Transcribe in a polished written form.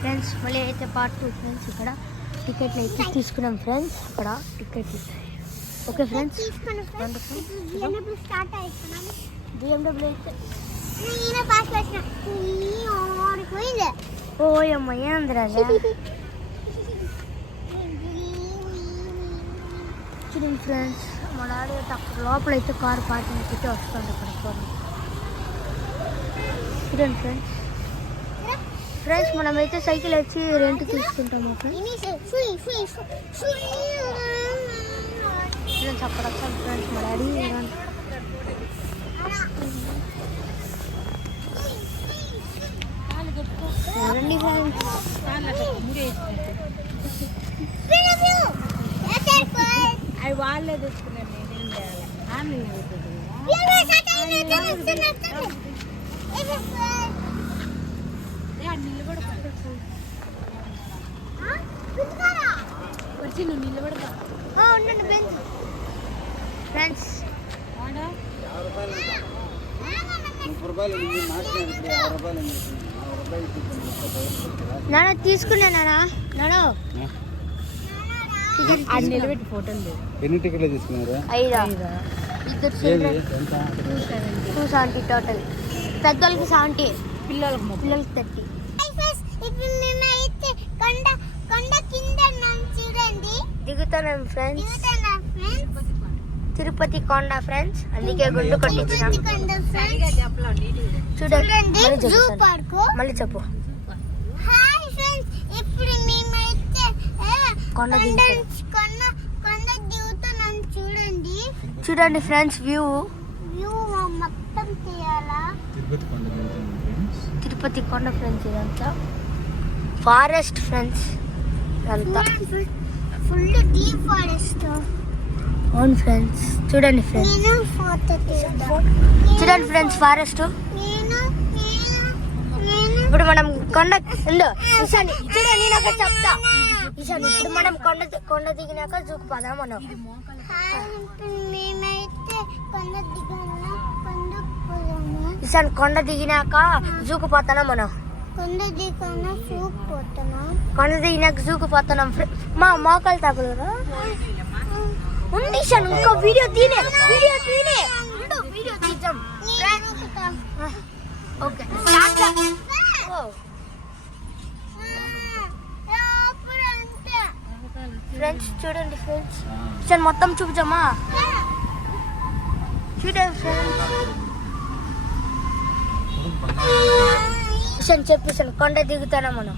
Friends మళ్ళీ అయితే part 2 friends. ఇక్కడ టికెట్లు అయితే తీసుకున్నాం ఫ్రెండ్స్. ఇక్కడ టికెట్లు ఓకే ఫ్రెండ్స్. బిఎండబ్ల్యూ అయితే ఓయమ్మ ఏంద్రా చూడండి ఫ్రెండ్స్. మా డాడీ అయితే అక్కడ లోపల అయితే కారు పార్కింగ్ అయితే వస్తుంది అక్కడ చూడండి ఫ్రెండ్స్. ఫ్రెండ్స్ మనమైతే సైకిల్ వచ్చి రెంట్ తీసుకుంటాము ఫ్రెండ్స్. అక్కడ వచ్చాను ఫ్రెండ్స్ మా డాడీ. రండి ఫ్రెండ్స్. అవి వాళ్ళే తెచ్చుకున్నాను నిలబడతా ఫ్రెండ్స్. నాన్న తీసుకున్నానా నాన్న నిలబెట్టి ఫోటోలు. ఎన్ని టికెట్లు తీసుకున్నారు? 5 ఇద్దరు 270 టోటల్. పెద్దోళ్ళకి 70, పిల్లలకి 30. దిగుతున్నాం ఫ్రెండ్స్. తిరుపతి కొండ ఫ్రెండ్స్. అందుకే గుండు కొట్టించాం చూడండి. మళ్ళీ చెప్పు. కొండ చూడండి ఫ్రెండ్స్. వ్యూ మొత్తం తీయాలా? తిరుపతి కొండ ఫ్రెండ్స్. ఇదంతా ఫారెస్ట్ ఫ్రెండ్స్. ఇదంతా ఫుల్ డీప్ ఫారెస్ట్. అవును ఫ్రెండ్స్. చూడండి ఫ్రెండ్స్. చూడండి ఫ్రెండ్స్ ఫారెస్ట్. ఇప్పుడు మనం కొండ ఈశాని చూడండి. నేను ఒక చెప్తా ఈశాని. ఇప్పుడు మనం కొండ దిగినాక జూకు పోదాం మనం. ఈశాని కొండ దిగినాక జూకు పోతానా మనం. కొండ దిగినాక జూకు పోతున్నాం. మా మోకాలు తగలరా ఉండి ఈశాన్. ఇంకో వీడియో తీనే వీడియో తీద్దాం. Okay friends. చూడండి ఫ్రెండ్స్. ఈశాన్ మొత్తం చూపించమ్మా. చూడండి ఫ్రెండ్స్. ఈశాన్ చెప్పేసాను కొండ దిగుతానా మనం.